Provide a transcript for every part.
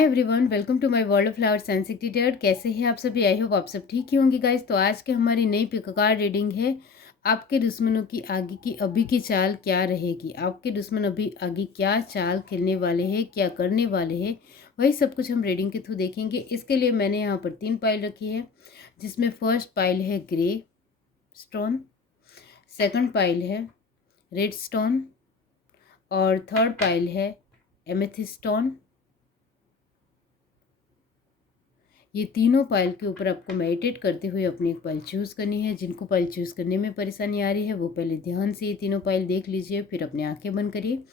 Hi everyone, welcome to my world of flowers and secreted. कैसे हैं आप सभी? आई होप आप सब ठीक ही होंगे गाइस। तो आज की हमारी नई पिक कार्ड रीडिंग है। आपके दुश्मनों की आगे की अभी की चाल क्या रहेगी? आपके दुश्मन अभी आगे क्या चाल खेलने वाले हैं, क्या करने वाले हैं, वही सब कुछ हम रीडिंग के थ्रू देखेंगे। इसके लिए मैंने यहाँ पर 3 पाइल रखी है, जिसमें फर्स्ट पाइल है ग्रे स्टोन, सेकंड पाइल है रेड स्टोन और थर्ड पाइल है एमेथिस्ट स्टोन। ये तीनों पाइल के ऊपर आपको मेडिटेट करते हुए अपनी एक पाइल चूज़ करनी है। जिनको पाइल चूज़ करने में परेशानी आ रही है वो पहले ध्यान से ये तीनों पाइल देख लीजिए, फिर अपनी आंखें बंद करिए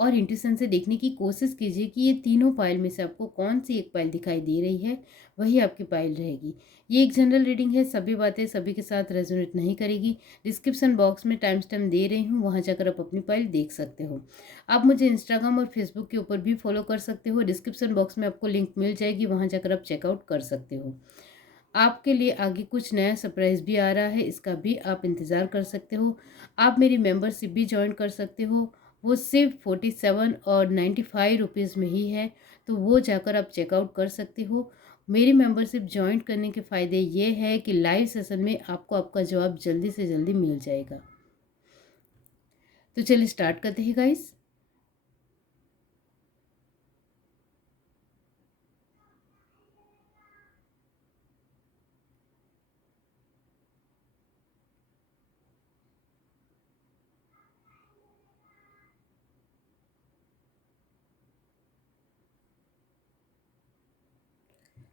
और इंट्यूशन से देखने की कोशिश कीजिए कि ये तीनों पाइल में से आपको कौन सी एक पाइल दिखाई दे रही है, वही आपकी पाइल रहेगी। ये एक जनरल रीडिंग है, सभी बातें सभी के साथ रेजोनेट नहीं करेगी। डिस्क्रिप्शन बॉक्स में टाइम स्टैम्प दे रही हूँ, वहाँ जाकर आप अपनी पाइल देख सकते हो। आप मुझे इंस्टाग्राम और फेसबुक के ऊपर भी फॉलो कर सकते हो। डिस्क्रिप्शन बॉक्स में आपको लिंक मिल जाएगी, वहाँ जाकर आप चेकआउट कर सकते हो। आपके लिए आगे कुछ नया सरप्राइज भी आ रहा है, इसका भी आप इंतज़ार कर सकते हो। आप मेरी मेंबरशिप भी ज्वाइन कर सकते हो, वो सिर्फ 47 और 95 रुपीज़ में ही है, तो वो जाकर आप चेकआउट कर सकते हो। मेरी मेंबरशिप ज्वाइन करने के फ़ायदे ये है कि लाइव सेशन में आपको आपका जवाब जल्दी से जल्दी मिल जाएगा। तो चलिए स्टार्ट करते हैं गाइस।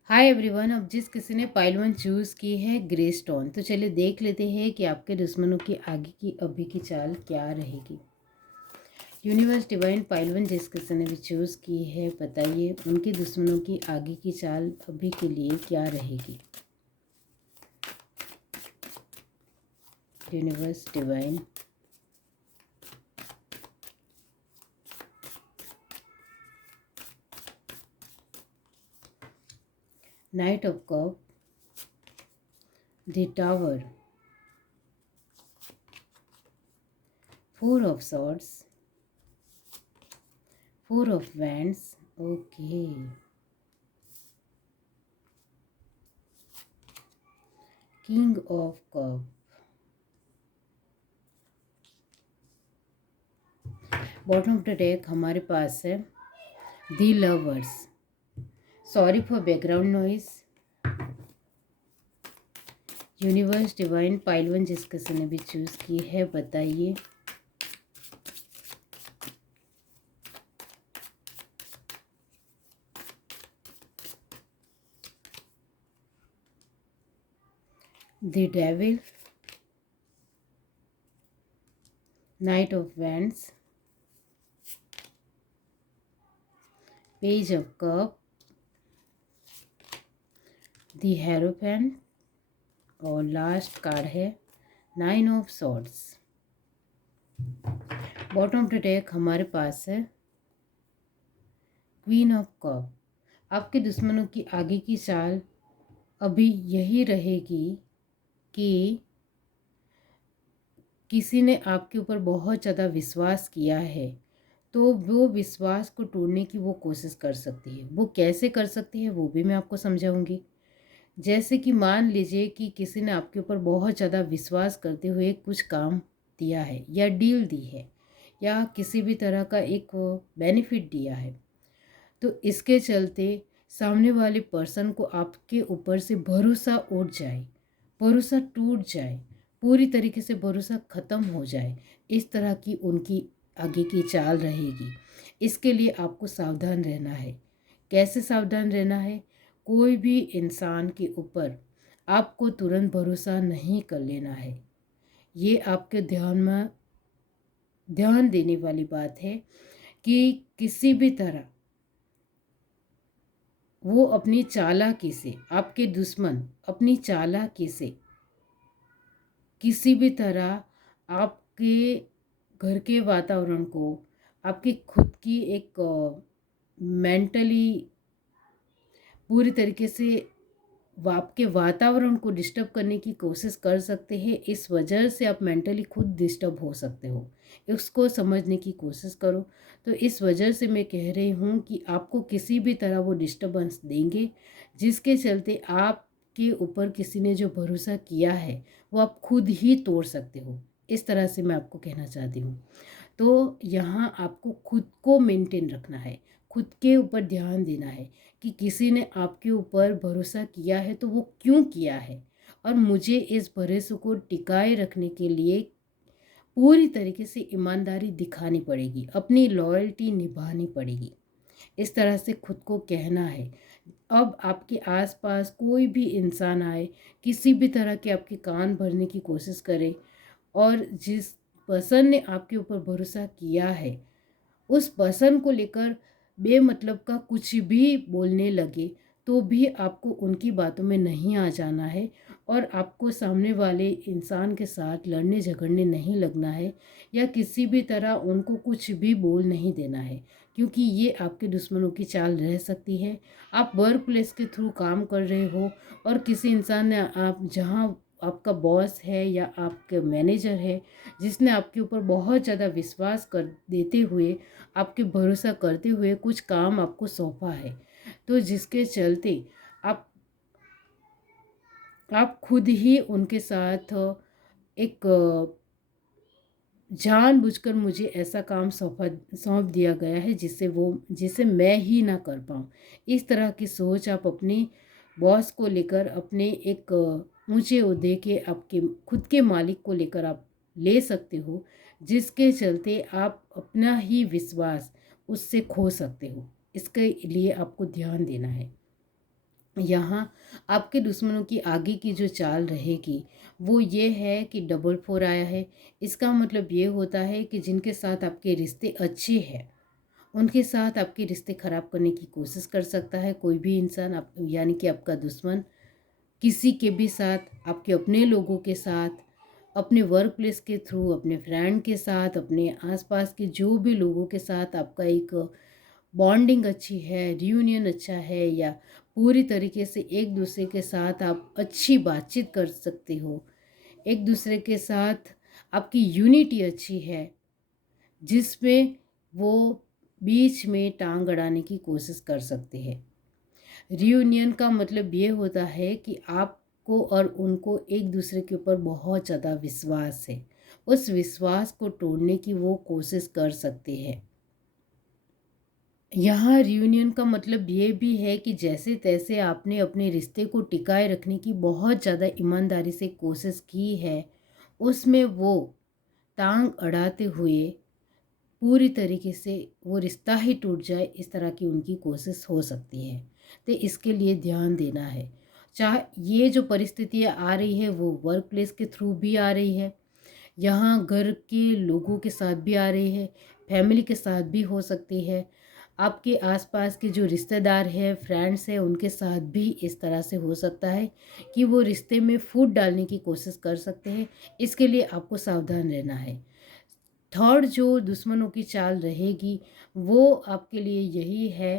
हाय एवरीवन, अब जिस किसी ने पाइल 1 चूज़ की है ग्रे स्टोन, तो चलिए देख लेते हैं कि आपके दुश्मनों की आगे की अभी की चाल क्या रहेगी। यूनिवर्स डिवाइन पाइल 1 जिस किसी ने भी चूज़ की है, बताइए उनके दुश्मनों की आगे की चाल अभी के लिए क्या रहेगी। Universe divine knight of cup, the tower, 4 of swords, 4 of wands, okay, king of cup, bottom of the deck हमारे पास है the lovers. Sorry for background noise. Universe divine pile 1 जिस किसी ने भी चूज़ की है, बताइए the devil, knight of wands, page of cup, the hierophant और लास्ट कार्ड है 9 of swords. Bottom of the deck हमारे पास है क्वीन ऑफ कप। आपके दुश्मनों की आगे की चाल अभी यही रहेगी कि किसी ने आपके ऊपर बहुत ज़्यादा विश्वास किया है, तो वो विश्वास को तोड़ने की वो कोशिश कर सकती है। वो कैसे कर सकती है वो भी मैं आपको समझाऊंगी। जैसे कि मान लीजिए कि किसी ने आपके ऊपर बहुत ज़्यादा विश्वास करते हुए कुछ काम दिया है या डील दी है या किसी भी तरह का एक बेनिफिट दिया है, तो इसके चलते सामने वाले पर्सन को आपके ऊपर से भरोसा उठ जाए, भरोसा टूट जाए, पूरी तरीके से भरोसा ख़त्म हो जाए, इस तरह की उनकी आगे की चाल रहेगी। इसके लिए आपको सावधान रहना है। कैसे सावधान रहना है? कोई भी इंसान के ऊपर आपको तुरंत भरोसा नहीं कर लेना है। ये आपके ध्यान देने वाली बात है कि किसी भी तरह वो अपनी चालाकी से, आपके दुश्मन अपनी चालाकी से किसी भी तरह आपके घर के वातावरण को, आपकी खुद की एक मेंटली पूरी तरीके से आपके वातावरण को डिस्टर्ब करने की कोशिश कर सकते हैं। इस वजह से आप मेंटली खुद डिस्टर्ब हो सकते हो। उसको समझने की कोशिश करो। तो इस वजह से मैं कह रही हूँ कि आपको किसी भी तरह वो डिस्टर्बेंस देंगे, जिसके चलते आपके ऊपर किसी ने जो भरोसा किया है वो आप खुद ही तोड़ सकते हो। इस तरह से मैं आपको कहना चाहती हूँ। तो यहाँ आपको खुद को मेंटेन रखना है, खुद के ऊपर ध्यान देना है कि किसी ने आपके ऊपर भरोसा किया है तो वो क्यों किया है, और मुझे इस भरोसे को टिकाए रखने के लिए पूरी तरीके से ईमानदारी दिखानी पड़ेगी, अपनी लॉयल्टी निभानी पड़ेगी। इस तरह से खुद को कहना है। अब आपके आसपास कोई भी इंसान आए, किसी भी तरह के आपके कान भरने की कोशिश करे, और जिस पर्सन ने आपके ऊपर भरोसा किया है उस पर्सन को लेकर बेमतलब का कुछ भी बोलने लगे, तो भी आपको उनकी बातों में नहीं आ जाना है, और आपको सामने वाले इंसान के साथ लड़ने झगड़ने नहीं लगना है, या किसी भी तरह उनको कुछ भी बोल नहीं देना है, क्योंकि ये आपके दुश्मनों की चाल रह सकती है। आप वर्क प्लेस के थ्रू काम कर रहे हो और किसी इंसान ने आप जहाँ आपका बॉस है या आपके मैनेजर है, जिसने आपके ऊपर बहुत ज़्यादा विश्वास कर देते हुए, आपके भरोसा करते हुए कुछ काम आपको सौंपा है, तो जिसके चलते आप खुद ही उनके साथ एक जानबूझकर मुझे ऐसा काम सौंप दिया गया है जिसे मैं ही ना कर पाऊँ। इस तरह की सोच आप अपने बॉस को लेकर, अपने एक ऊँचे ओहदे के आपके खुद के मालिक को लेकर आप ले सकते हो, जिसके चलते आप अपना ही विश्वास उससे खो सकते हो। इसके लिए आपको ध्यान देना है। यहाँ आपके दुश्मनों की आगे की जो चाल रहेगी वो ये है कि डबल 4 आया है। इसका मतलब ये होता है कि जिनके साथ आपके रिश्ते अच्छे हैं, उनके साथ आपके रिश्ते ख़राब करने की कोशिश कर सकता है कोई भी इंसान, आप यानी कि आपका दुश्मन। किसी के भी साथ, आपके अपने लोगों के साथ, अपने वर्क प्लेस के थ्रू, अपने फ्रेंड के साथ, अपने आसपास के जो भी लोगों के साथ आपका एक बॉन्डिंग अच्छी है, रियूनियन अच्छा है, या पूरी तरीके से एक दूसरे के साथ आप अच्छी बातचीत कर सकते हो, एक दूसरे के साथ आपकी यूनिटी अच्छी है, जिसमें वो बीच में टांग अड़ाने की कोशिश कर सकते हैं। रियूनियन का मतलब ये होता है कि आपको और उनको एक दूसरे के ऊपर बहुत ज़्यादा विश्वास है, उस विश्वास को तोड़ने की वो कोशिश कर सकते हैं। यहाँ रियूनियन का मतलब ये भी है कि जैसे तैसे आपने अपने रिश्ते को टिकाए रखने की बहुत ज़्यादा ईमानदारी से कोशिश की है, उसमें वो टांग अड़ाते हुए पूरी तरीके से वो रिश्ता ही टूट जाए, इस तरह की उनकी कोशिश हो सकती है। तो इसके लिए ध्यान देना है। चाहे ये जो परिस्थितियाँ आ रही है वो वर्क प्लेस के थ्रू भी आ रही है, यहाँ घर के लोगों के साथ भी आ रही है, फैमिली के साथ भी हो सकती है, आपके आसपास के जो रिश्तेदार हैं, फ्रेंड्स हैं, उनके साथ भी इस तरह से हो सकता है कि वो रिश्ते में फूट डालने की कोशिश कर सकते हैं। इसके लिए आपको सावधान रहना है। थर्ड जो दुश्मनों की चाल रहेगी वो आपके लिए यही है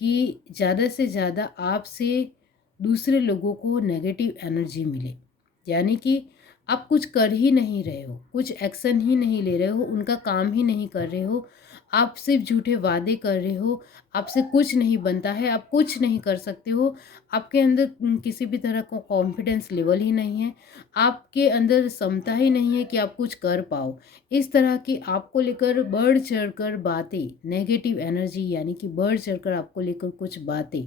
कि ज़्यादा से ज़्यादा आपसे दूसरे लोगों को नेगेटिव एनर्जी मिले, यानी कि आप कुछ कर ही नहीं रहे हो, कुछ एक्शन ही नहीं ले रहे हो, उनका काम ही नहीं कर रहे हो, आप सिर्फ झूठे वादे कर रहे हो, आपसे कुछ नहीं बनता है, आप कुछ नहीं कर सकते हो, आपके अंदर किसी भी तरह का कॉन्फिडेंस लेवल ही नहीं है, आपके अंदर क्षमता ही नहीं है कि आप कुछ कर पाओ। इस तरह की आपको लेकर बढ़ चढ़कर बातें, नेगेटिव एनर्जी यानी कि बढ़ चढ़कर आपको लेकर कुछ बातें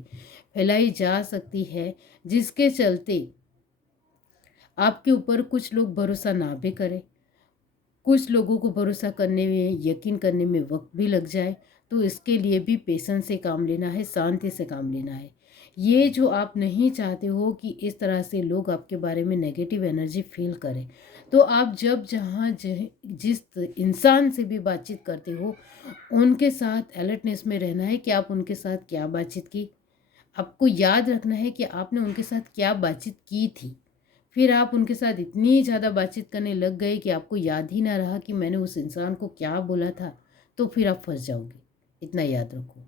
फैलाई जा सकती है, जिसके चलते आपके ऊपर कुछ लोग भरोसा ना भी करें, कुछ लोगों को भरोसा करने में, यकीन करने में वक्त भी लग जाए। तो इसके लिए भी पेशेंस से काम लेना है, शांति से काम लेना है। ये जो आप नहीं चाहते हो कि इस तरह से लोग आपके बारे में नेगेटिव एनर्जी फील करें, तो आप जब जहाँ जिस इंसान से भी बातचीत करते हो, उनके साथ अलर्टनेस में रहना है कि आप उनके साथ क्या बातचीत की। आपको याद रखना है कि आपने उनके साथ क्या बातचीत की थी। फिर आप उनके साथ इतनी ज़्यादा बातचीत करने लग गए कि आपको याद ही ना रहा कि मैंने उस इंसान को क्या बोला था, तो फिर आप फँस जाओगे। इतना याद रखो।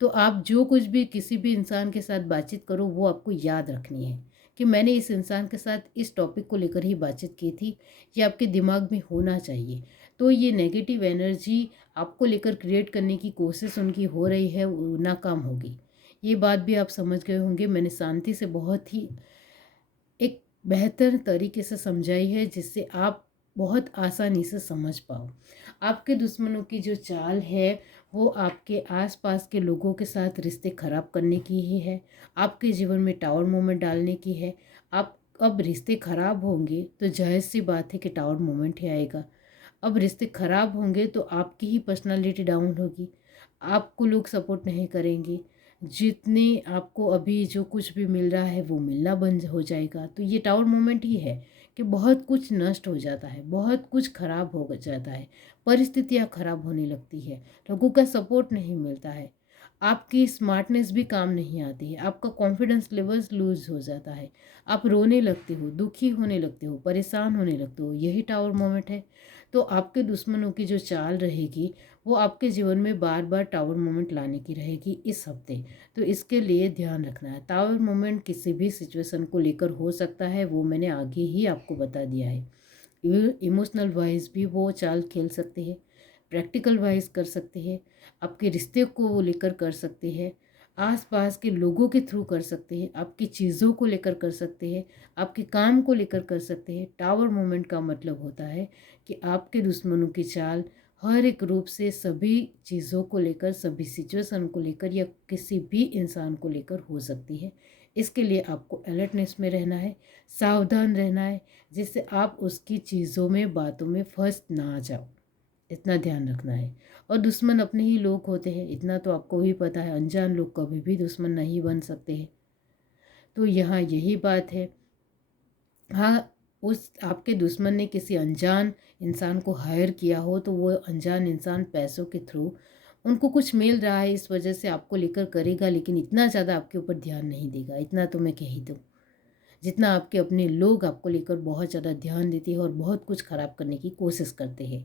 तो आप जो कुछ भी किसी भी इंसान के साथ बातचीत करो वो आपको याद रखनी है। कि मैंने इस इंसान के साथ इस टॉपिक को लेकर ही बातचीत की थी, ये आपके दिमाग में होना चाहिए। तो ये नेगेटिव एनर्जी आपको लेकर क्रिएट करने की कोशिश उनकी हो रही है, वो नाकाम होगी। ये बात भी आप समझ गए होंगे। मैंने शांति से बहुत ही एक बेहतर तरीके से समझाई है, जिससे आप बहुत आसानी से समझ पाओ। आपके दुश्मनों की जो चाल है वो आपके आसपास के लोगों के साथ रिश्ते खराब करने की ही है, आपके जीवन में टावर मोमेंट डालने की है। आप अब रिश्ते खराब होंगे तो जाहिर सी बात है कि टावर मोमेंट ही आएगा। अब रिश्ते खराब होंगे तो आपकी ही पर्सनालिटी डाउन होगी, आपको लोग सपोर्ट नहीं करेंगे, जितने आपको अभी जो कुछ भी मिल रहा है वो मिलना बंद हो जाएगा। तो ये टावर मोमेंट ही है कि बहुत कुछ नष्ट हो जाता है, बहुत कुछ खराब हो जाता है, परिस्थितियाँ खराब होने लगती है, लोगों का सपोर्ट नहीं मिलता है, आपकी स्मार्टनेस भी काम नहीं आती है, आपका कॉन्फिडेंस लेवल्स लूज हो जाता है, आप रोने लगते हो, दुखी होने लगते हो, परेशान होने लगते हो। यही टावर मोमेंट है। तो आपके दुश्मनों की जो चाल रहेगी वो आपके जीवन में बार बार टावर मोमेंट लाने की रहेगी इस हफ्ते। तो इसके लिए ध्यान रखना है। टावर मोमेंट किसी भी सिचुएशन को लेकर हो सकता है, वो मैंने आगे ही आपको बता दिया है। इमोशनल वाइज भी वो चाल खेल सकते हैं, प्रैक्टिकल वाइज कर सकते हैं, आपके रिश्ते को वो लेकर कर सकते हैं, आसपास के लोगों के थ्रू कर सकते हैं, आपकी चीज़ों को लेकर कर सकते हैं, आपके काम को लेकर कर सकते हैं। टावर मोमेंट का मतलब होता है कि आपके दुश्मनों की चाल हर एक रूप से सभी चीज़ों को लेकर, सभी सिचुएशन को लेकर या किसी भी इंसान को लेकर हो सकती है। इसके लिए आपको अलर्टनेस में रहना है, सावधान रहना है, जिससे आप उसकी चीज़ों में, बातों में फंस ना जाओ। इतना ध्यान रखना है। और दुश्मन अपने ही लोग होते हैं, इतना तो आपको भी पता है। अनजान लोग कभी भी दुश्मन नहीं बन सकते हैं। तो यहाँ यही बात है। हाँ, उस आपके दुश्मन ने किसी अनजान इंसान को हायर किया हो तो वो अनजान इंसान पैसों के थ्रू उनको कुछ मिल रहा है, इस वजह से आपको लेकर करेगा, लेकिन इतना ज़्यादा आपके ऊपर ध्यान नहीं देगा। इतना तो मैं कह ही दूँ। जितना आपके अपने लोग आपको लेकर बहुत ज़्यादा ध्यान देते हैं और बहुत कुछ ख़राब करने की कोशिश करते हैं।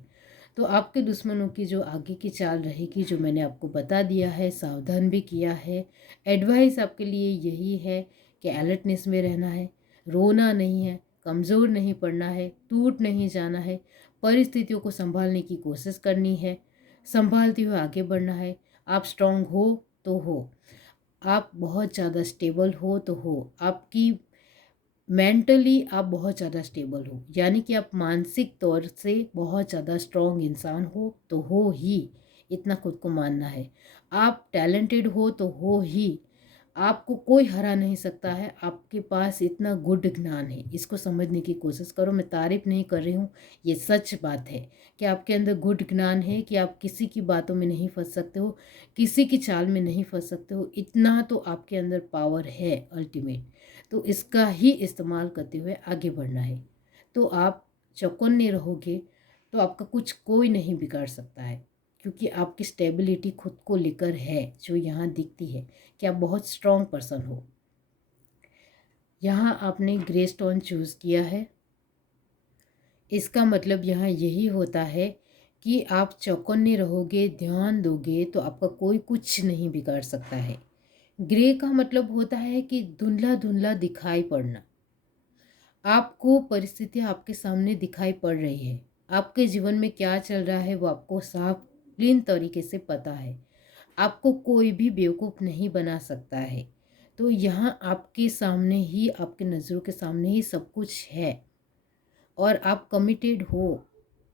तो आपके दुश्मनों की जो आगे की चाल रहेगी, जो मैंने आपको बता दिया है, सावधान भी किया है। एडवाइस आपके लिए यही है कि अलर्टनेस में रहना है, रोना नहीं है, कमज़ोर नहीं पड़ना है, टूट नहीं जाना है, परिस्थितियों को संभालने की कोशिश करनी है, संभालते हुए आगे बढ़ना है। आप स्ट्रांग हो तो हो, आप बहुत ज़्यादा स्टेबल हो तो हो, आपकी मेंटली आप बहुत ज़्यादा स्टेबल हो, यानी कि आप मानसिक तौर से बहुत ज़्यादा स्ट्रॉन्ग इंसान हो तो हो ही। इतना खुद को मानना है। आप टैलेंटेड हो तो हो ही। आपको कोई हरा नहीं सकता है। आपके पास इतना गुड ज्ञान है, इसको समझने की कोशिश करो। मैं तारीफ नहीं कर रही हूँ, ये सच बात है कि आपके अंदर गुड ज्ञान है कि आप किसी की बातों में नहीं फंस सकते हो, किसी की चाल में नहीं फंस सकते हो। इतना तो आपके अंदर पावर है अल्टीमेट। तो इसका ही इस्तेमाल करते हुए आगे बढ़ना है। तो आप चौकन्ने रहोगे तो आपका कुछ कोई नहीं बिगाड़ सकता है, क्योंकि आपकी स्टेबिलिटी खुद को लेकर है, जो यहाँ दिखती है कि आप बहुत स्ट्रॉन्ग पर्सन हो। यहाँ आपने ग्रे स्टोन चूज़ किया है, इसका मतलब यहाँ यही होता है कि आप चौकन्ने रहोगे, ध्यान दोगे तो आपका कोई कुछ नहीं बिगाड़ सकता है। ग्रे का मतलब होता है कि धुंधला धुंधला दिखाई पड़ना। आपको परिस्थितियाँ आपके सामने दिखाई पड़ रही है, आपके जीवन में क्या चल रहा है वो आपको साफ क्लीन तरीके से पता है। आपको कोई भी बेवकूफ़ नहीं बना सकता है। तो यहाँ आपके सामने ही, आपके नज़रों के सामने ही सब कुछ है और आप कमिटेड हो,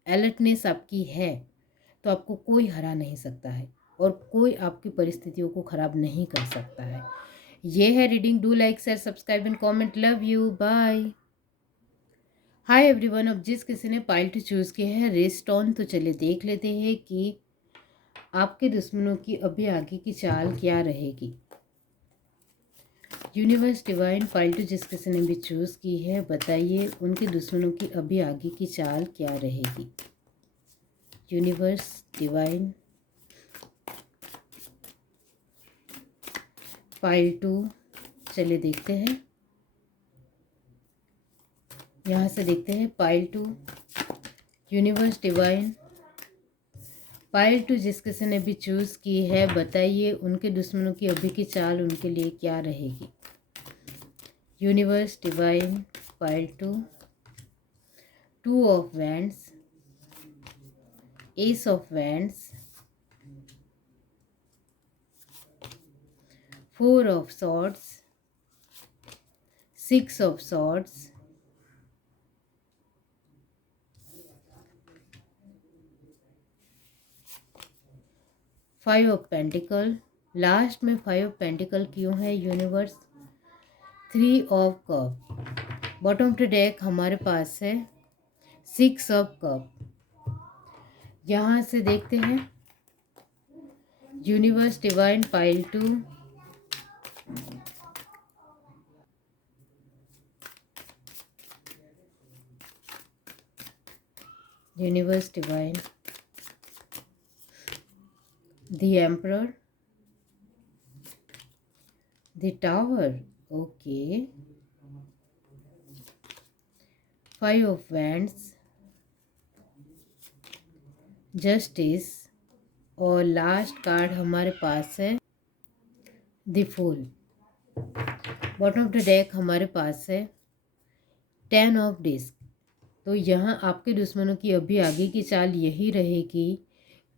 अलर्टनेस आपकी है, तो आपको कोई हरा नहीं सकता है और कोई आपकी परिस्थितियों को ख़राब नहीं कर सकता है। ये है reading. Do like, share, subscribe and comment. Love you, bye. Hi everyone. अब जिस किसी ने पाइल टू चूज़ किया है रेस्टॉन, तो चलिए देख लेते हैं कि आपके दुश्मनों की अभी आगे की चाल क्या रहेगी। यूनिवर्स डिवाइन, पाइल टू जिस किसी ने भी चूज़ की है, बताइए उनके दुश्मनों की अभी आगे की चाल क्या रहेगी। यूनिवर्स डिवाइन, पाइल टू, चलिए देखते हैं। यहाँ से देखते हैं pile two, universe divine, pile two जिस किसी ने भी चूज़ की है, बताइए उनके दुश्मनों की अभी की चाल उनके लिए क्या रहेगी। Universe divine pile two of wands, ace of wands, four of swords, six of swords, five of pentacle. Last में फाइव ऑफ पेंटिकल क्यों है universe? Three of cup. Bottom to deck हमारे पास है सिक्स ऑफ कप। यहाँ से देखते हैं universe divine pile two, universe divine, the emperor, the tower, okay, five of wands, justice, और लास्ट कार्ड हमारे पास है the fool. Bottom to deck हमारे पास है टेन ऑफ डिस्क। तो यहाँ आपके दुश्मनों की अभी आगे की चाल यही रहेगी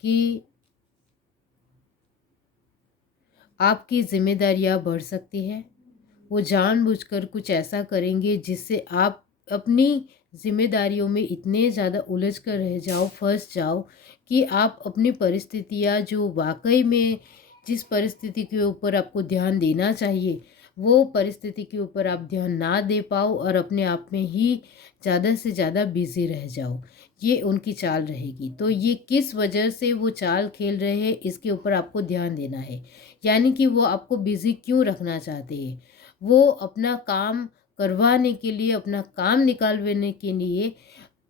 कि आपकी जिम्मेदारियाँ बढ़ सकती है। वो जानबूझकर कुछ ऐसा करेंगे जिससे आप अपनी जिम्मेदारियों में इतने ज़्यादा उलझ कर रह जाओ, फंस जाओ कि आप अपनी परिस्थितियाँ जो वाकई में जिस परिस्थिति के ऊपर आपको ध्यान देना चाहिए वो परिस्थिति के ऊपर आप ध्यान ना दे पाओ और अपने आप में ही ज़्यादा से ज़्यादा बिजी रह जाओ। ये उनकी चाल रहेगी। तो ये किस वजह से वो चाल खेल रहे हैं इसके ऊपर आपको ध्यान देना है। यानी कि वो आपको बिजी क्यों रखना चाहते हैं, वो अपना काम करवाने के लिए, अपना काम निकालवाने के लिए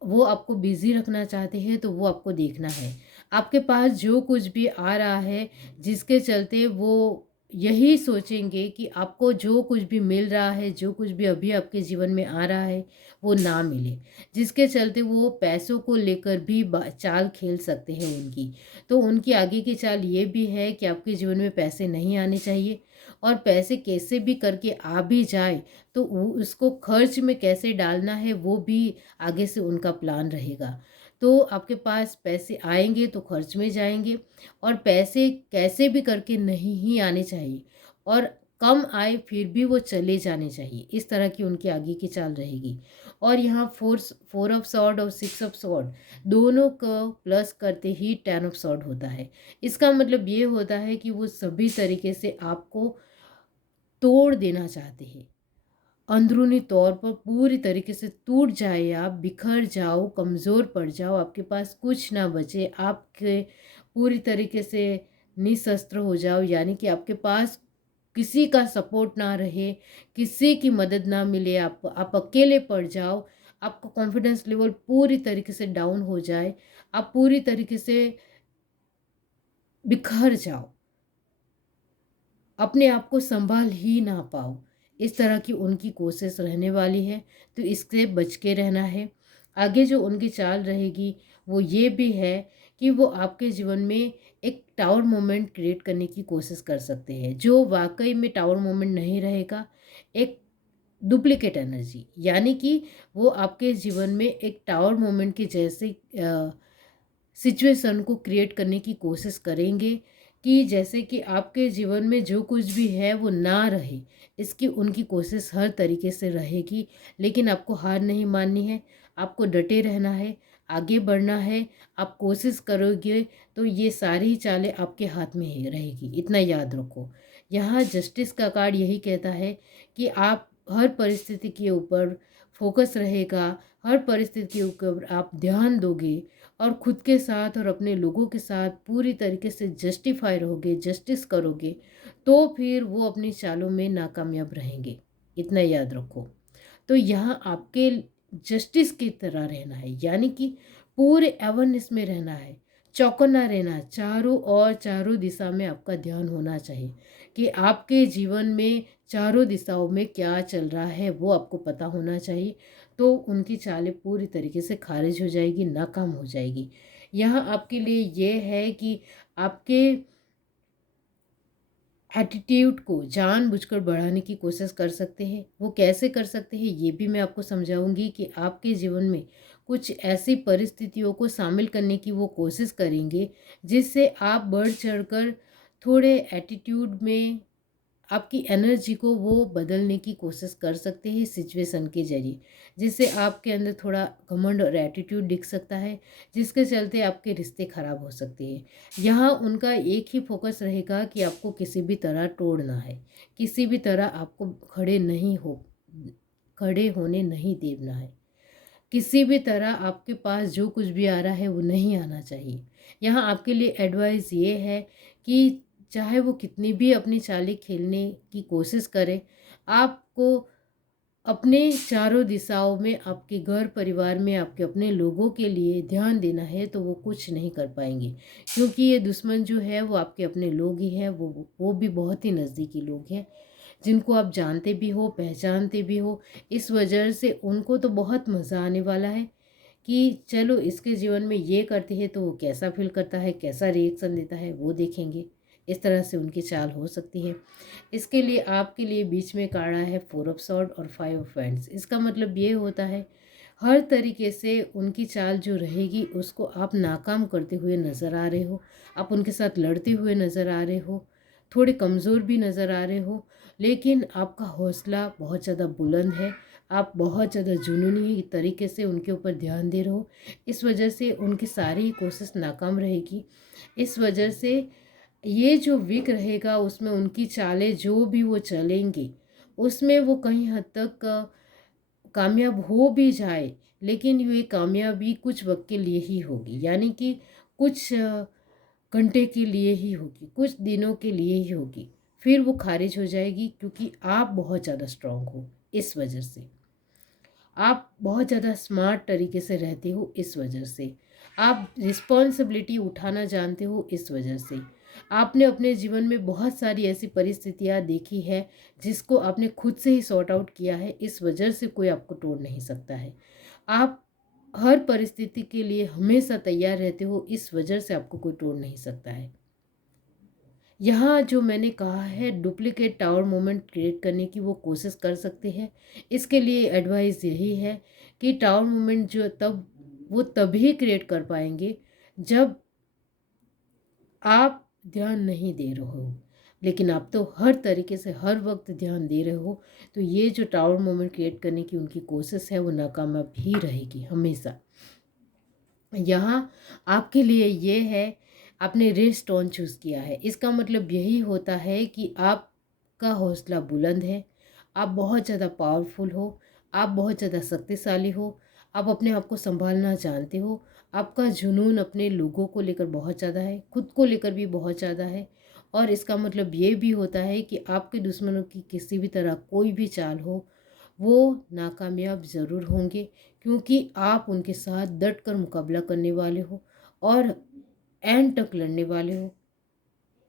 वो आपको बिज़ी रखना चाहते हैं। तो वो आपको देखना है। आपके पास जो कुछ भी आ रहा है जिसके चलते वो यही सोचेंगे कि आपको जो कुछ भी मिल रहा है, जो कुछ भी अभी आपके जीवन में आ रहा है वो ना मिले, जिसके चलते वो पैसों को लेकर भी चाल खेल सकते हैं उनकी। तो उनकी आगे की चाल ये भी है कि आपके जीवन में पैसे नहीं आने चाहिए, और पैसे कैसे भी करके आ भी जाए तो उसको खर्च में कैसे डालना है वो भी आगे से उनका प्लान रहेगा। तो आपके पास पैसे आएंगे तो खर्च में जाएंगे, और पैसे कैसे भी करके नहीं ही आने चाहिए, और कम आए फिर भी वो चले जाने चाहिए। इस तरह की उनकी आगे की चाल रहेगी। और यहाँ फोर ऑफ सॉर्ड और सिक्स ऑफ सॉर्ड दोनों को प्लस करते ही टेन ऑफ सॉर्ड होता है। इसका मतलब ये होता है कि वो सभी तरीके से आपको तोड़ देना चाहते हैं। अंदरूनी तौर पर पूरी तरीके से टूट जाए, आप बिखर जाओ, कमज़ोर पड़ जाओ, आपके पास कुछ ना बचे, आपके पूरी तरीके से निशस्त्र हो जाओ। यानी कि आपके पास किसी का सपोर्ट ना रहे, किसी की मदद ना मिले, आप अकेले पड़ जाओ, आपका कॉन्फिडेंस लेवल पूरी तरीके से डाउन हो जाए, आप पूरी तरीके से बिखर जाओ, अपने आप को संभाल ही ना पाओ। इस तरह की उनकी कोशिश रहने वाली है। तो इससे बच के रहना है। आगे जो उनकी चाल रहेगी वो ये भी है कि वो आपके जीवन में एक टावर मोमेंट क्रिएट करने की कोशिश कर सकते हैं, जो वाकई में टावर मोमेंट नहीं रहेगा, एक डुप्लीकेट एनर्जी। यानी कि वो आपके जीवन में एक टावर मोमेंट के जैसे सिचुएशन को क्रिएट करने की कोशिश करेंगे कि जैसे कि आपके जीवन में जो कुछ भी है वो ना रहे, इसकी उनकी कोशिश हर तरीके से रहेगी। लेकिन आपको हार नहीं माननी है, आपको डटे रहना है, आगे बढ़ना है। आप कोशिश करोगे तो ये सारी चालें आपके हाथ में ही रहेगी, इतना याद रखो। यहाँ जस्टिस का कार्ड यही कहता है कि आप हर परिस्थिति के ऊपर फोकस रहेगा, हर परिस्थिति के ऊपर आप ध्यान दोगे, और खुद के साथ और अपने लोगों के साथ पूरी तरीके से जस्टिफाई रहोगे, जस्टिस करोगे, तो फिर वो अपनी चालों में नाकामयाब रहेंगे, इतना याद रखो। तो यहाँ आपके जस्टिस की तरह रहना है, यानी कि पूरे अवेयरनेस में रहना है, चौकन्ना रहना है, चारों और चारों दिशा में आपका ध्यान होना चाहिए कि आपके जीवन में चारों दिशाओं में क्या चल रहा है वो आपको पता होना चाहिए। तो उनकी चालें पूरी तरीके से खारिज हो जाएगी, नाकाम हो जाएगी। यहाँ आपके लिए ये है कि आपके एटीट्यूड को जानबूझकर बढ़ाने की कोशिश कर सकते हैं। वो कैसे कर सकते हैं ये भी मैं आपको समझाऊंगी कि आपके जीवन में कुछ ऐसी परिस्थितियों को शामिल करने की वो कोशिश करेंगे जिससे आप बढ़ चढ़कर थोड़े एटीट्यूड में आपकी एनर्जी को वो बदलने की कोशिश कर सकते हैं सिचुएशन के ज़रिए, जिससे आपके अंदर थोड़ा घमंड और एटीट्यूड दिख सकता है, जिसके चलते आपके रिश्ते खराब हो सकते हैं। यहाँ उनका एक ही फोकस रहेगा कि आपको किसी भी तरह तोड़ना है, किसी भी तरह आपको खड़े होने नहीं देना है। किसी भी तरह आपके पास जो कुछ भी आ रहा है वो नहीं आना चाहिए। यहाँ आपके लिए एडवाइस ये है कि चाहे वो कितनी भी अपनी चालें खेलने की कोशिश करे, आपको अपने चारों दिशाओं में, आपके घर परिवार में, आपके अपने लोगों के लिए ध्यान देना है तो वो कुछ नहीं कर पाएंगे, क्योंकि ये दुश्मन जो है वो आपके अपने लोग ही हैं। वो भी बहुत ही नज़दीकी लोग हैं, जिनको आप जानते भी हो, पहचानते भी हो। इस वजह से उनको तो बहुत मज़ा आने वाला है कि चलो इसके जीवन में ये करती है तो वो कैसा फील करता है, कैसा रिएक्शन देता है, वो देखेंगे। इस तरह से उनकी चाल हो सकती है। इसके लिए आपके लिए बीच में काढ़ा है 4 ऑफ सॉर्ड और 5 ऑफ वैंड्स। इसका मतलब ये होता है हर तरीके से उनकी चाल जो रहेगी उसको आप नाकाम करते हुए नज़र आ रहे हो, आप उनके साथ लड़ते हुए नज़र आ रहे हो, थोड़े कमज़ोर भी नज़र आ रहे हो, लेकिन आपका हौसला बहुत ज़्यादा बुलंद है। आप बहुत ज़्यादा जुनूनी तरीके से उनके ऊपर ध्यान दे रहे हो। इस वजह से उनकी सारी कोशिश नाकाम रहेगी। इस वजह से ये जो वीक रहेगा उसमें उनकी चालें जो भी वो चलेंगे उसमें वो कहीं हद तक कामयाब हो भी जाए, लेकिन ये कामयाबी कुछ वक्त के लिए ही होगी। यानी कि कुछ घंटे के लिए ही होगी, कुछ दिनों के लिए ही होगी, फिर वो खारिज हो जाएगी, क्योंकि आप बहुत ज़्यादा स्ट्रांग हो। इस वजह से आप बहुत ज़्यादा स्मार्ट तरीके से रहते हो। इस वजह से आप रिस्पॉन्सिबिलिटी उठाना जानते हो। इस वजह से आपने अपने जीवन में बहुत सारी ऐसी परिस्थितियाँ देखी है जिसको आपने खुद से ही सॉर्ट आउट किया है। इस वजह से कोई आपको तोड़ नहीं सकता है। आप हर परिस्थिति के लिए हमेशा तैयार रहते हो। इस वजह से आपको कोई तोड़ नहीं सकता है। यहाँ जो मैंने कहा है डुप्लीकेट टावर मोमेंट क्रिएट करने की वो कोशिश कर सकते हैं। इसके लिए एडवाइस यही है कि टावर मोमेंट जो वो तभी क्रिएट कर पाएंगे जब आप ध्यान नहीं दे रहे हो, लेकिन आप तो हर तरीके से हर वक्त ध्यान दे रहे हो। तो ये जो टावर मोमेंट क्रिएट करने की उनकी कोशिश है वो नाकामयाब ही रहेगी हमेशा। यहाँ आपके लिए ये है, आपने रेड स्टोन चूज़ किया है। इसका मतलब यही होता है कि आपका हौसला बुलंद है, आप बहुत ज़्यादा पावरफुल हो, आप बहुत ज़्यादा शक्तिशाली हो, आप अपने आप को संभालना जानते हो। आपका जुनून अपने लोगों को लेकर बहुत ज़्यादा है, खुद को लेकर भी बहुत ज़्यादा है। और इसका मतलब ये भी होता है कि आपके दुश्मनों की किसी भी तरह कोई भी चाल हो वो नाकामयाब ज़रूर होंगे, क्योंकि आप उनके साथ डट कर मुकाबला करने वाले हो और एंड तक लड़ने वाले हो।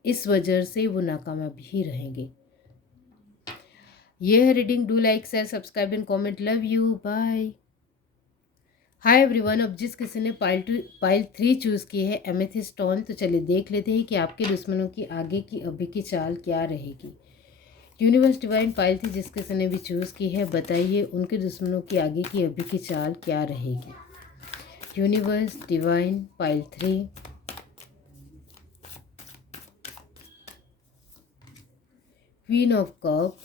इस वजह से वो नाकामयाब ही रहेंगे। ये है reading. Do like, share, subscribe and comment. Love you, bye. Hi everyone. अब जिस किसी ने पाइल 3 चूज़ की है एमेथिस्ट स्टोन, तो चलिए देख लेते हैं कि आपके दुश्मनों की आगे की अभी की चाल क्या रहेगी। यूनिवर्स डिवाइन पाइल थी जिस किसी ने भी चूज़ की है, बताइए उनके दुश्मनों की आगे की अभी की चाल क्या रहेगी। Universe divine pile 3, queen of cup,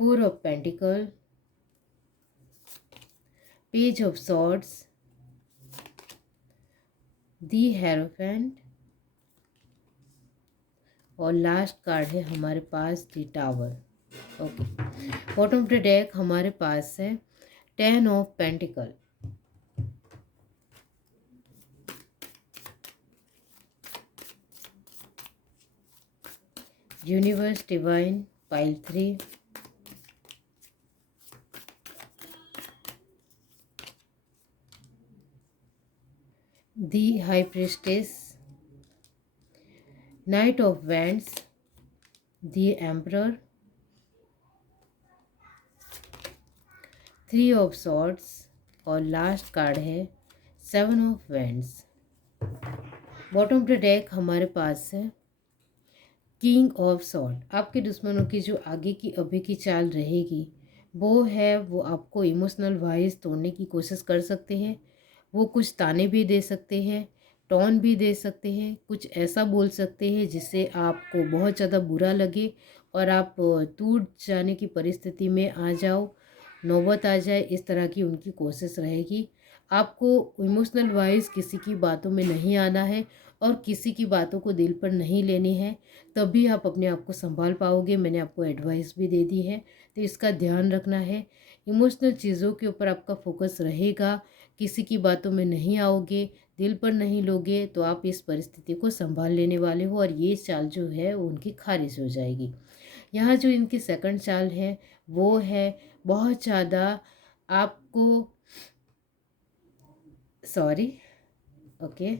4 of pentacle, page of swords, the hierophant और लास्ट कार्ड है हमारे पास the tower. Okay, bottom of the deck हमारे पास है 10 of pentacle, universe divine pile 3, the high priestess, knight of wands, the emperor, 3 of swords और last card है 7 of wands. Bottom of the deck हमारे पास है किंग ऑफ सॉर्ड, आपके दुश्मनों की जो आगे की अभी की चाल रहेगी वो है, वो आपको इमोशनल वाइज तोड़ने की कोशिश कर सकते हैं। वो कुछ ताने भी दे सकते हैं, टोन भी दे सकते हैं, कुछ ऐसा बोल सकते हैं जिससे आपको बहुत ज़्यादा बुरा लगे और आप टूट जाने की परिस्थिति में आ जाओ, नौबत आ जाए, इस तरह की उनकी कोशिश रहेगी। आपको इमोशनल वाइज किसी की बातों में नहीं आना है और किसी की बातों को दिल पर नहीं लेनी है, तभी आप अपने आप को संभाल पाओगे। मैंने आपको एडवाइस भी दे दी है, तो इसका ध्यान रखना है। इमोशनल चीज़ों के ऊपर आपका फोकस रहेगा, किसी की बातों में नहीं आओगे, दिल पर नहीं लोगे, तो आप इस परिस्थिति को संभाल लेने वाले हो और ये चाल जो है वो उनकी खारिज हो जाएगी। यहाँ जो इनकी सेकंड चाल है वो है बहुत ज़्यादा आपको, सॉरी, ओके,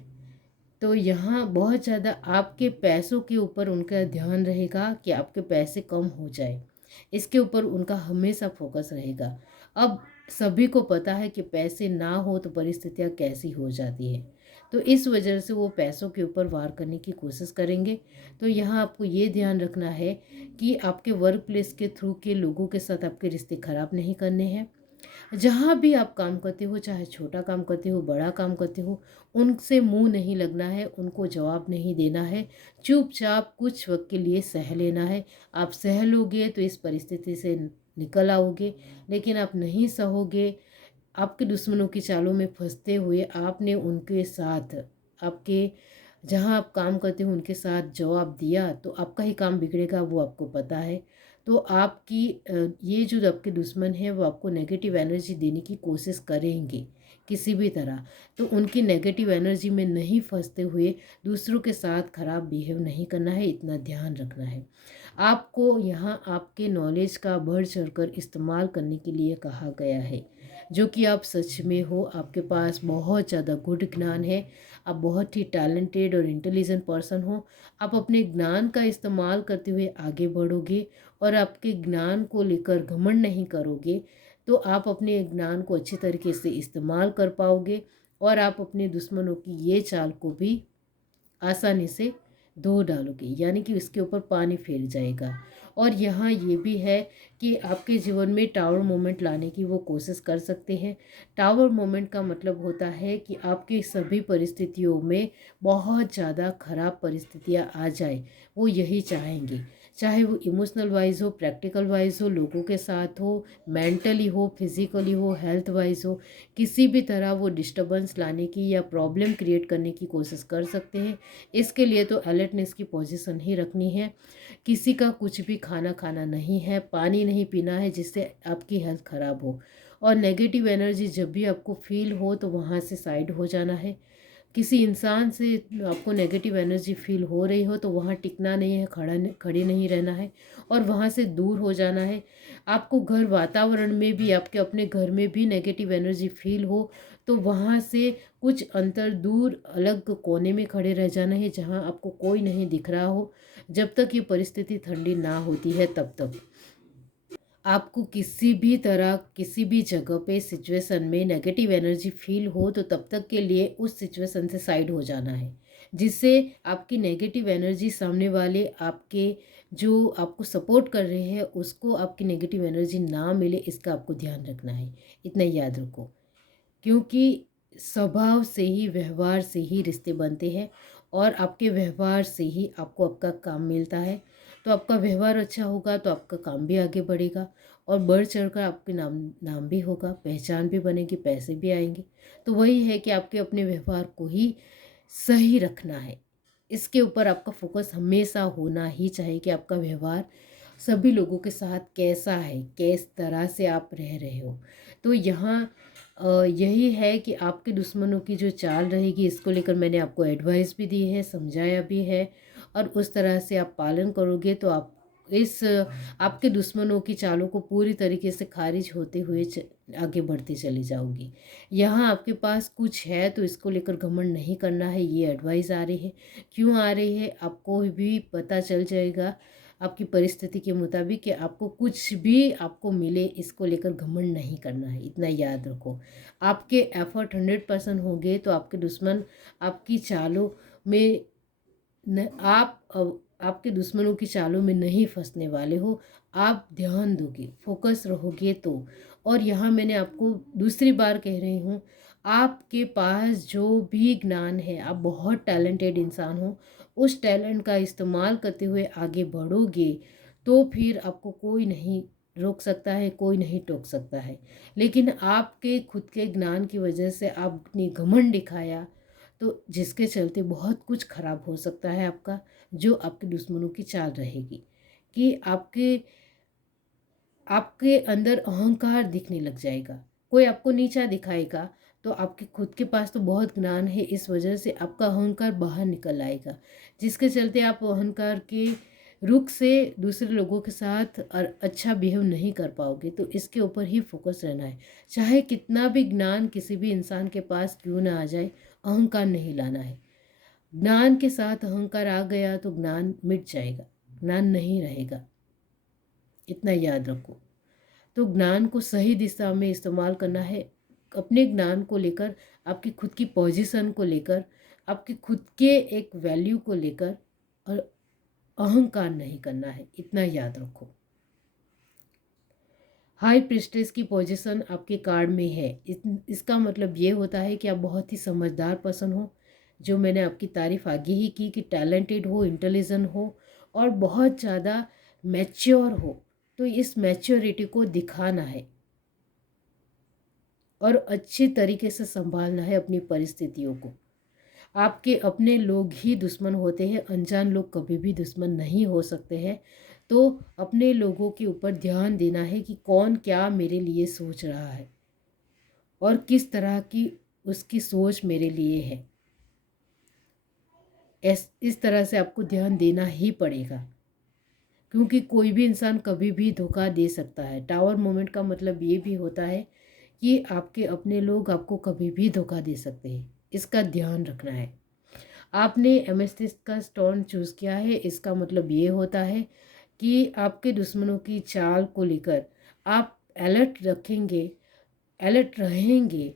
तो यहाँ बहुत ज़्यादा आपके पैसों के ऊपर उनका ध्यान रहेगा कि आपके पैसे कम हो जाए, इसके ऊपर उनका हमेशा फोकस रहेगा। अब सभी को पता है कि पैसे ना हो तो परिस्थितियाँ कैसी हो जाती है, तो इस वजह से वो पैसों के ऊपर वार करने की कोशिश करेंगे। तो यहाँ आपको ये ध्यान रखना है कि आपके वर्क प्लेस के थ्रू के लोगों के साथ आपके रिश्ते खराब नहीं करने हैं। जहाँ भी आप काम करते हो, चाहे छोटा काम करते हो बड़ा काम करते हो, उनसे मुंह नहीं लगना है, उनको जवाब नहीं देना है, चुपचाप कुछ वक्त के लिए सह लेना है। आप सह लोगे तो इस परिस्थिति से निकल आओगे, लेकिन आप नहीं सहोगे, आपके दुश्मनों की चालों में फंसते हुए आपने उनके साथ, आपके जहाँ आप काम करते हो उनके साथ जवाब दिया तो आपका ही काम बिगड़ेगा, वो आपको पता है। तो आपकी ये जो आपके दुश्मन हैं वो आपको नेगेटिव एनर्जी देने की कोशिश करेंगे किसी भी तरह, तो उनकी नेगेटिव एनर्जी में नहीं फंसते हुए दूसरों के साथ खराब बिहेव नहीं करना है, इतना ध्यान रखना है। आपको यहाँ आपके नॉलेज का बढ़ चढ़कर इस्तेमाल करने के लिए कहा गया है, जो कि आप सच में हो, आपके पास बहुत ज़्यादा गुड ज्ञान है, आप बहुत ही टैलेंटेड और इंटेलिजेंट पर्सन हो। आप अपने ज्ञान का इस्तेमाल करते हुए आगे बढ़ोगे और आपके ज्ञान को लेकर घमंड नहीं करोगे, तो आप अपने ज्ञान को अच्छी तरीके से इस्तेमाल कर पाओगे और आप अपने दुश्मनों की ये चाल को भी आसानी से धो डालोगे, यानी कि उसके ऊपर पानी फेर जाएगा। और यहाँ ये भी है कि आपके जीवन में टावर मोमेंट लाने की वो कोशिश कर सकते हैं। टावर मोमेंट का मतलब होता है कि आपकी सभी परिस्थितियों में बहुत ज़्यादा खराब परिस्थितियाँ आ जाए, वो यही चाहेंगे, चाहे वो इमोशनल वाइज हो, प्रैक्टिकल वाइज हो, लोगों के साथ हो, मेंटली हो, फिजिकली हो, हेल्थ वाइज हो, किसी भी तरह वो डिस्टर्बेंस लाने की या प्रॉब्लम क्रिएट करने की कोशिश कर सकते हैं। इसके लिए तो अलर्टनेस की पोजीशन ही रखनी है। किसी का कुछ भी खाना खाना नहीं है, पानी नहीं पीना है जिससे आपकी हेल्थ ख़राब हो, और नेगेटिव एनर्जी जब भी आपको फील हो तो वहाँ से साइड हो जाना है। किसी इंसान से आपको नेगेटिव एनर्जी फील हो रही हो तो वहाँ टिकना नहीं है, खड़े नहीं रहना है और वहाँ से दूर हो जाना है। आपको घर वातावरण में भी, आपके अपने घर में भी नेगेटिव एनर्जी फील हो तो वहाँ से कुछ अंतर दूर अलग कोने में खड़े रह जाना है, जहाँ आपको कोई नहीं दिख रहा हो, जब तक ये परिस्थिति ठंडी ना होती है तब तक। आपको किसी भी तरह किसी भी जगह पे सिचुएशन में नेगेटिव एनर्जी फील हो तो तब तक के लिए उस सिचुएशन से साइड हो जाना है, जिससे आपकी नेगेटिव एनर्जी सामने वाले आपके जो आपको सपोर्ट कर रहे हैं उसको आपकी नेगेटिव एनर्जी ना मिले, इसका आपको ध्यान रखना है, इतना याद रखो। क्योंकि स्वभाव से ही, व्यवहार से ही रिश्ते बनते हैं और आपके व्यवहार से ही आपको आपका काम मिलता है। तो आपका व्यवहार अच्छा होगा तो आपका काम भी आगे बढ़ेगा और बढ़ चढ़कर आपके नाम नाम भी होगा, पहचान भी बनेगी, पैसे भी आएंगे। तो वही है कि आपके अपने व्यवहार को ही सही रखना है, इसके ऊपर आपका फोकस हमेशा होना ही चाहिए कि आपका व्यवहार सभी लोगों के साथ कैसा है, किस तरह से आप रह रहे हो। तो यहाँ यही है कि आपके दुश्मनों की जो चाल रहेगी, इसको लेकर मैंने आपको एडवाइस भी दी है, समझाया भी है, और उस तरह से आप पालन करोगे तो आप इस आपके दुश्मनों की चालों को पूरी तरीके से खारिज होते हुए आगे बढ़ते चले जाओगी। यहाँ आपके पास कुछ है तो इसको लेकर घमंड नहीं करना है, ये एडवाइस आ रही है। क्यों आ रही है आपको भी पता चल जाएगा आपकी परिस्थिति के मुताबिक कि आपको कुछ भी आपको मिले इसको लेकर घमंड नहीं करना है, इतना याद रखो। आपके एफर्ट 100% होंगे तो आपके दुश्मन आपकी चालों में न आप आपके दुश्मनों की चालों में नहीं फंसने वाले हो। आप ध्यान दोगे, फोकस रहोगे तो। और यहाँ मैंने आपको दूसरी बार कह रही हूँ, आपके पास जो भी ज्ञान है, आप बहुत टैलेंटेड इंसान हो, उस टैलेंट का इस्तेमाल करते हुए आगे बढ़ोगे तो फिर आपको कोई नहीं रोक सकता है, कोई नहीं टोक सकता है। लेकिन आपके खुद के ज्ञान की वजह से आपने घमंड दिखाया, तो जिसके चलते बहुत कुछ खराब हो सकता है आपका, जो आपके दुश्मनों की चाल रहेगी कि आपके अंदर अहंकार दिखने लग जाएगा। कोई आपको नीचा दिखाएगा तो आपके खुद के पास तो बहुत ज्ञान है, इस वजह से आपका अहंकार बाहर निकल आएगा, जिसके चलते आप अहंकार के रुख से दूसरे लोगों के साथ और अच्छा बिहेव नहीं कर पाओगे। तो इसके ऊपर ही फोकस रहना है। चाहे कितना भी ज्ञान किसी भी इंसान के पास क्यों ना आ जाए, अहंकार नहीं लाना है। ज्ञान के साथ अहंकार आ गया तो ज्ञान मिट जाएगा, ज्ञान नहीं रहेगा, इतना याद रखो। तो ज्ञान को सही दिशा में इस्तेमाल करना है, अपने ज्ञान को लेकर, आपकी खुद की पोजीशन को लेकर, आपके खुद के एक वैल्यू को लेकर, और अहंकार नहीं करना है, इतना याद रखो। हाई प्रिस्टेस की पोजीशन आपके कार्ड में है, इसका मतलब ये होता है कि आप बहुत ही समझदार पर्सन हो, जो मैंने आपकी तारीफ आगे ही की कि टैलेंटेड हो, इंटेलिजेंट हो और बहुत ज़्यादा मैच्योर हो। तो इस मैच्योरिटी को दिखाना है और अच्छी तरीके से संभालना है अपनी परिस्थितियों को। आपके अपने लोग ही दुश्मन होते हैं, अनजान लोग कभी भी दुश्मन नहीं हो सकते हैं। तो अपने लोगों के ऊपर ध्यान देना है कि कौन क्या मेरे लिए सोच रहा है और किस तरह की उसकी सोच मेरे लिए है। इस तरह से आपको ध्यान देना ही पड़ेगा, क्योंकि कोई भी इंसान कभी भी धोखा दे सकता है। टावर मोमेंट का मतलब ये भी होता है कि आपके अपने लोग आपको कभी भी धोखा दे सकते हैं, इसका ध्यान रखना है। आपने एमेथिस्ट का स्टोन चूज़ किया है, इसका मतलब ये होता है कि आपके दुश्मनों की चाल को लेकर आप अलर्ट रखेंगे, अलर्ट रहेंगे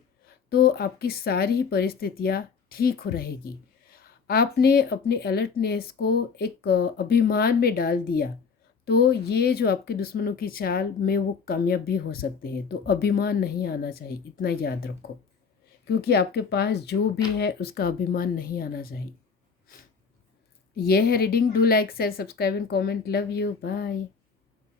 तो आपकी सारी परिस्थितियाँ ठीक हो रहेगी। आपने अपने अलर्टनेस को एक अभिमान में डाल दिया तो ये जो आपके दुश्मनों की चाल में वो कामयाब भी हो सकते हैं। तो अभिमान नहीं आना चाहिए, इतना याद रखो, क्योंकि आपके पास जो भी है उसका अभिमान नहीं आना चाहिए। ये है reading. Do like share subscribe and comment. Love you, bye.